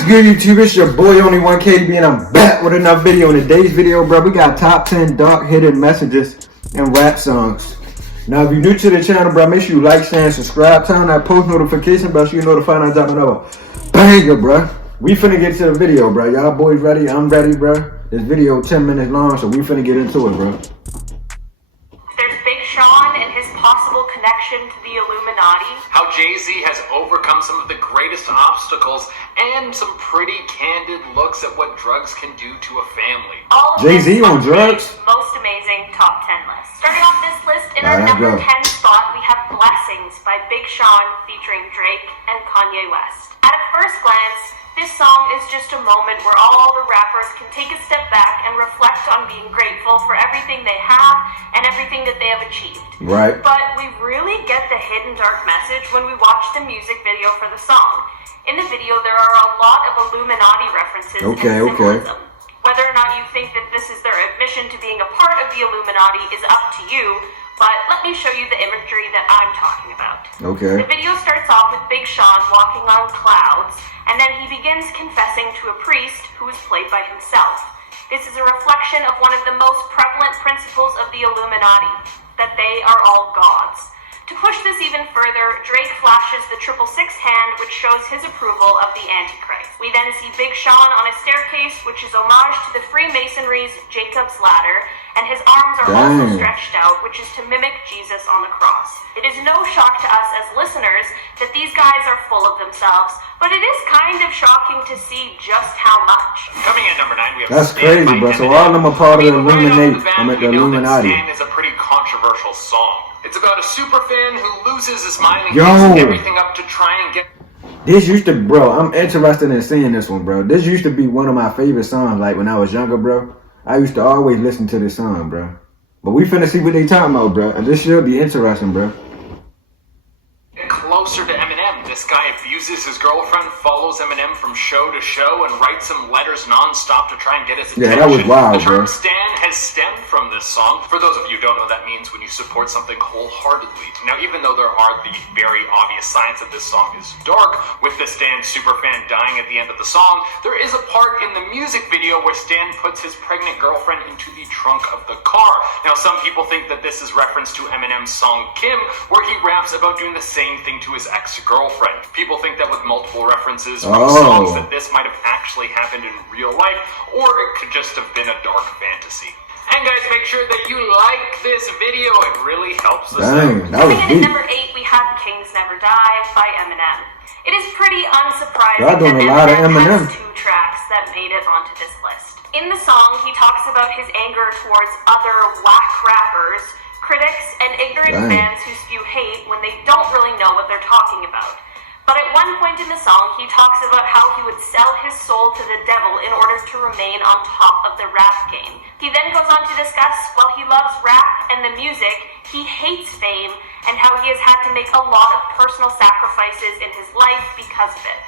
What's good, YouTube? It's your boy Only 1KB, and I'm back with another video. In today's video, bro, we got top 10 dark hidden messages and rap songs. Now, if you're new to the channel, bro, make sure you like, share, and subscribe. Turn on that post notification bell so you notified when I drop another banger, bro. We finna get to the video, bro. Y'all boys ready? I'm ready, bro. This video 10 minutes long, so we finna get into it, bro. There's Big Sean and his possible connection to the Illuminati. How Jay-Z has overcome some of the greatest obstacles and some pretty candid looks at what drugs can do to a family. All of Jay-Z this on drugs? Most amazing top 10 list. Starting off this list, in our number 10 spot, we have Blessings by Big Sean featuring Drake and Kanye West. At a first glance, this song is just a moment where all the rappers can take a step back and reflect on being grateful for everything they have and everything that they have achieved. Right. But we really get the hidden dark message when we watch the music video for the song. In the video, there are a lot of Illuminati references and symbolism. Whether or not you think that this is their admission to being a part of the Illuminati is up to you, but let me show you the imagery that I'm talking about. Okay. The video starts off with Big Sean walking on clouds, and then he begins confessing to a priest who is played by himself. This is a reflection of one of the most prevalent principles of the Illuminati, that they are all gods. To push this even further, Drake flashes the 666 hand, which shows his approval of the Antichrist. We then see Big Sean on a staircase, which is homage to the Freemasonry's Jacob's Ladder, and his arms are also stretched out, which is to mimic Jesus on the cross. It is no shock to us as listeners that these guys are full of themselves, but it is kind of shocking to see just how much. Coming in number 9, we have That's Stan crazy, by bro. So Eminem. all of them are part of the Right Illuminati. off the bat, I'm at the we know that Illuminati. Stan is a pretty controversial song. It's about a super fan who loses his mind and Yo. gives everything up to try and get... This used to, bro, I'm interested in seeing this one, bro. This used to be one of my favorite songs, like when I was younger, bro. I used to always listen to this song, bro. But we finna see what they talking about, bro. And this should be interesting, bro. Closer to Eminem. This guy abuses his girlfriend, follows Eminem from show to show, and writes him letters non-stop to try and get his attention. Yeah, that was wild, the term bro. stan has stemmed from this song. For those of you who don't know, that means when you support something wholeheartedly. Now, even though there are the very obvious signs that this song is dark, with the Stan superfan dying at the end of the song, there is a part in the music video where Stan puts his pregnant girlfriend into the trunk of the car. Now, some people think that this is reference to Eminem's song Kim, where he raps about doing the same thing to his ex-girlfriend. People think that with multiple references from songs that this might have actually happened in real life, or it could just have been a dark fantasy. And guys, make sure that you like this video. It really helps us out. That was Coming in deep. at number 8, we have Kings Never Die by Eminem. It is pretty unsurprising Y'all doing that a lot of Eminem Eminem. has 2 tracks that made it onto this list. In the song, he talks about his anger towards other whack rappers, critics, and ignorant fans who spew hate when they don't really know what they're talking about. But at one point in the song, he talks about how he would sell his soul to the devil in order to remain on top of the rap game. He then goes on to discuss, while he loves rap and the music, he hates fame and how he has had to make a lot of personal sacrifices in his life because of it.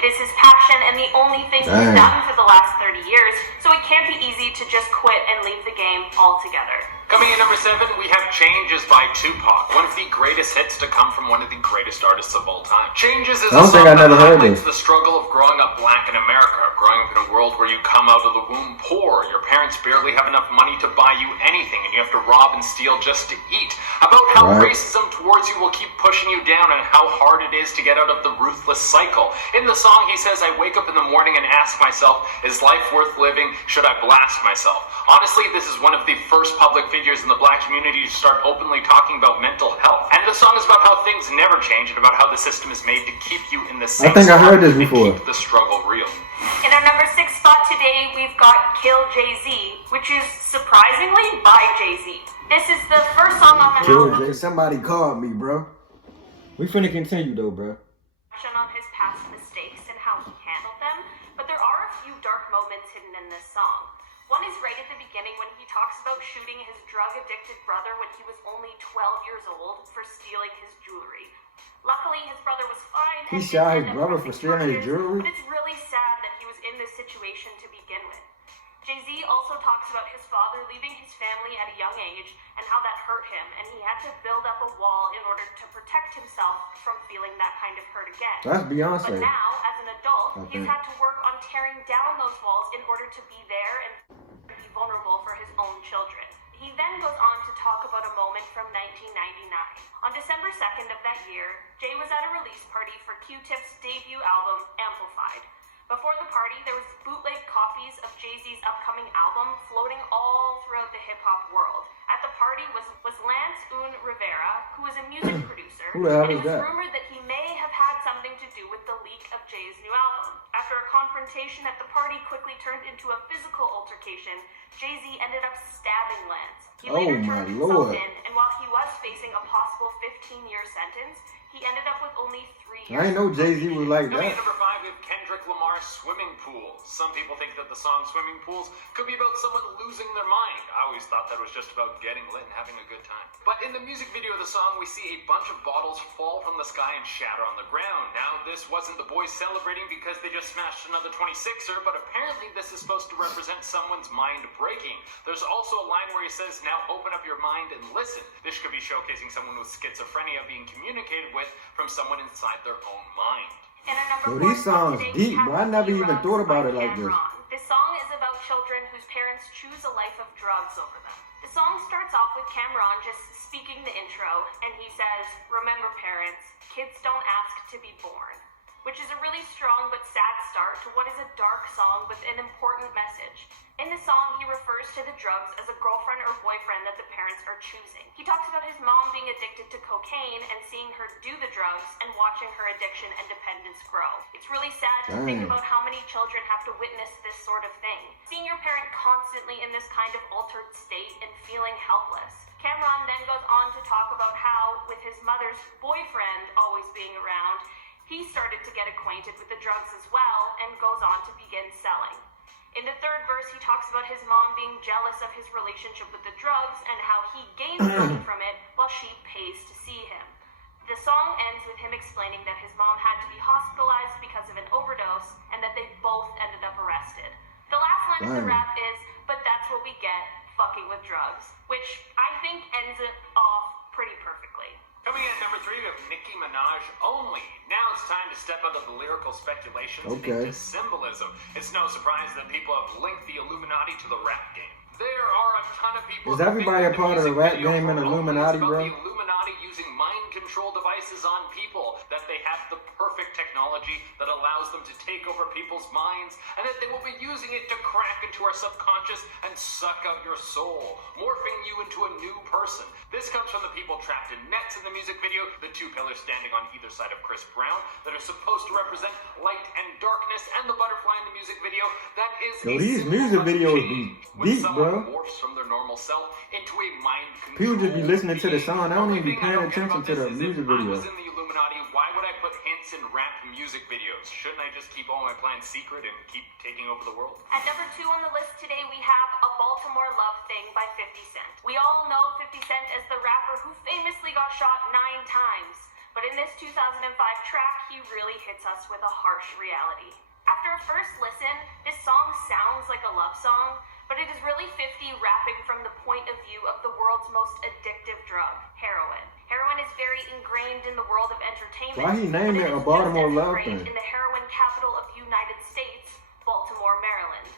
It is his passion and the only thing he's done for the last 30 years, so it can't be easy to just quit and leave the game altogether. Coming in number 7, we have Changes by Tupac, one of the greatest hits to come from one of the greatest artists of all time. Changes is a song that highlights the struggle of growing up black in America, growing up in a world where you come out of the womb poor, your parents barely have enough money to buy you anything, and you have to rob and steal just to eat. About how racism towards you will keep pushing you down and how hard it is to get out of the ruthless cycle. In the song, he says, I wake up in the morning and ask myself, is life worth living? Should I blast myself? Honestly, this is one of the first public figures in the black community to start openly talking about mental health. And the song is about how things never change and about how the system is made to keep you in the same I heard this before. Keep the struggle real. In our number 6 spot today, we've got Kill Jay-Z, which is surprisingly by Jay-Z. This is the first song on the album. Somebody called me, bro. We finna continue though, bro. On his past mistakes and how he handled them, but there are a few dark moments hidden in this song. One is right at the beginning when he talks about shooting his drug-addicted brother when he was only 12 years old for stealing his jewelry. Luckily, his brother was fine. He shot his brother for stealing his jewelry? But it's really sad that he was in this situation to begin with. Jay-Z also talks about his father leaving his family at a young age and how that hurt him, and he had to build up a wall in order to protect himself from feeling that kind of hurt again. That's Beyonce. But now, as an adult, he's had to work tearing down those walls in order to be there and be vulnerable for his own children. He then goes on to talk about a moment from 1999. On December 2nd of that year, Jay was at a release party for Q-Tip's debut album, Amplified. Before the party, there was bootleg copies of Jay-Z's upcoming album floating all throughout the hip-hop world. At the party was Lance Un Rivera, who was a music producer, Who the hell and it is was that? rumored that he may have had something to do with the leak of Jay's new album. After a confrontation at the party quickly turned into a physical altercation, Jay-Z ended up stabbing Lance. He Oh later my turned himself Lord. in, and while he was facing a possible 15-year sentence, he ended up with only 3 years. I didn't know Jay-Z was like Coming that. at number 5, we have Kendrick Lamar's Swimming Pools. Some people think that the song Swimming Pools could be about someone losing their mind. I always thought that was just about getting lit and having a good time. But in the music video of the song, we see a bunch of bottles fall from the sky and shatter on the ground. Now, this wasn't the boys celebrating because they just smashed another 26er, but apparently this is supposed to represent someone's mind breaking. There's also a line where he says, now open up your mind and listen. This could be showcasing someone with schizophrenia being communicated with from someone inside their own mind. And at number Yo, 4 these songs today, deep, we have bro. I never Key even Rocks thought about by it like this. Cameron. This song is about children whose parents choose a life of drugs over them. The song starts off with Cameron just speaking the intro, and he says, "Remember parents, kids don't ask to be born," which is a really strong but sad start to what is a dark song with an important message. In the song, he refers to the drugs as a girlfriend or boyfriend that the parents are choosing. He talks about his mom being addicted to cocaine and seeing her do the drugs and watching her addiction and dependence grow. It's really sad to think about how many children have to witness this sort of thing. Seeing your parent constantly in this kind of altered state and feeling helpless. Cameron then goes on to talk about how, with his mother's boyfriend always being around, he started to get acquainted with the drugs as well and goes on to begin selling. In the third verse, he talks about his mom being jealous of his relationship with the drugs and how he gains money from it while she pays to see him. The song ends with him explaining that his mom had to be hospitalized because of an overdose and that they both ended up arrested. The last line of the rap is, "But that's what we get, fucking with drugs," which I think ends it off pretty perfectly. Coming in at number 3, we have Nicki Minaj Only. Now it's time to step out of the lyrical speculations and into symbolism. It's no surprise that people have linked the Illuminati to the rap game. There are a ton of people. Is everybody a part of the rap game and Illuminati, bro? The Illuminati using mind control devices on people, that they have the perfect technology that allows them to take over people's minds, and that they will be using it to crack into our subconscious and suck out your soul, morphing you into a new person. This comes from the people trapped in nets in the music video, the 2 pillars standing on either side of Chris Brown that are supposed to represent light and darkness, and the butterfly in the music video that is Yo, these music videos be deep, bro. Morphs from their normal self into a mind control. People just be listening to the being. song. I don't even be Only thing I paying don't get attention about to the this is music if I video. was in the Illuminati, why would I put hints in rap music videos? Shouldn't I just keep all my plans secret and keep taking over the world? At number 2 on the list today, we have A Baltimore Love Thing by 50 Cent. We all know 50 Cent as the rapper who famously got shot 9 times. But in this 2005 track, he really hits us with a harsh reality. After a first listen, this song sounds like a love song, but it is really 50 rapping from the point of view of the world's most addictive drug, heroin. Heroin is very ingrained in the world of entertainment. Why he named but it A is Baltimore just as Love ingrained Thing? in the heroin capital of the United States, Baltimore, Maryland.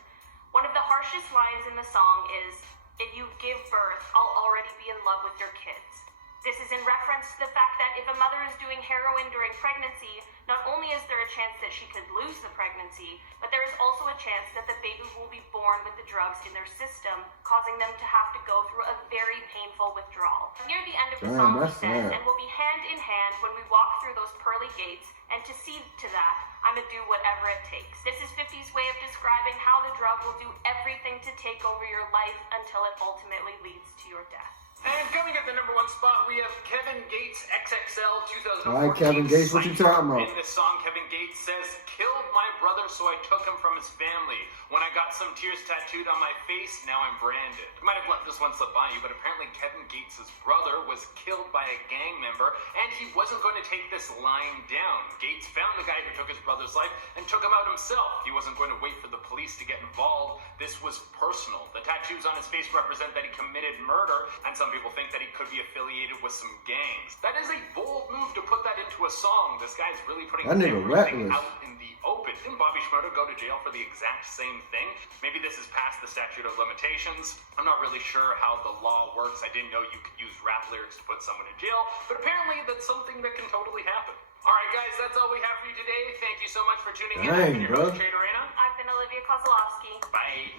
One of the harshest lines in the song is, "If you give birth, I'll already be in love with your kids." This is in reference to the fact that if a mother is doing heroin during pregnancy, not only is there a chance that she could lose the pregnancy, but there is also a chance that the baby will be born with the drugs in their system, causing them to have to go through a very painful withdrawal. Near the end of the Damn, song, he that's says, sad. "And we'll be hand in hand when we walk through those pearly gates, and to see to that, I'ma do whatever it takes." This is 50's way of describing how the drug will do everything to take over your life until it ultimately leads to your death. And coming at the number 1 spot, we have Kevin Gates XXL 2014. All right, Kevin Gates, what you talking about? In this song, Kevin Gates says, "Killed my brother, so I took him from his family. When I got some tears tattooed on my face, now I'm branded." You might have let this one slip by you, but apparently Kevin Gates' brother was killed by a gang member, and he wasn't going to take this lying down. Gates found the guy who took his brother's life and took him out himself. He wasn't going to wait for the police to get involved. This was personal. The tattoos on his face represent that he committed murder, and some Some people think that he could be affiliated with some gangs. That is a bold move to put that into a song. This guy's really putting everything out in the open. Didn't Bobby Schmurda go to jail for the exact same thing? Maybe this is past the statute of limitations. I'm not really sure how the law works. I didn't know you could use rap lyrics to put someone in jail, but apparently that's something that can totally happen. All right, guys, that's all we have for you today. Thank you so much for tuning in. I've been your host, Jay Dorena. I've been Olivia Kozlowski. Bye.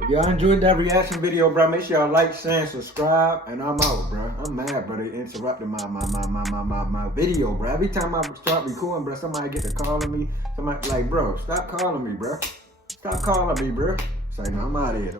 If y'all enjoyed that reaction video, bro, make sure y'all like, share, and subscribe. And I'm out, bro. I'm mad, bro. They interrupted my video, bro. Every time I start recording, bro, somebody get to calling me. Somebody like, bro, stop calling me, bro. Stop calling me, bro. Say, no, I'm out of here.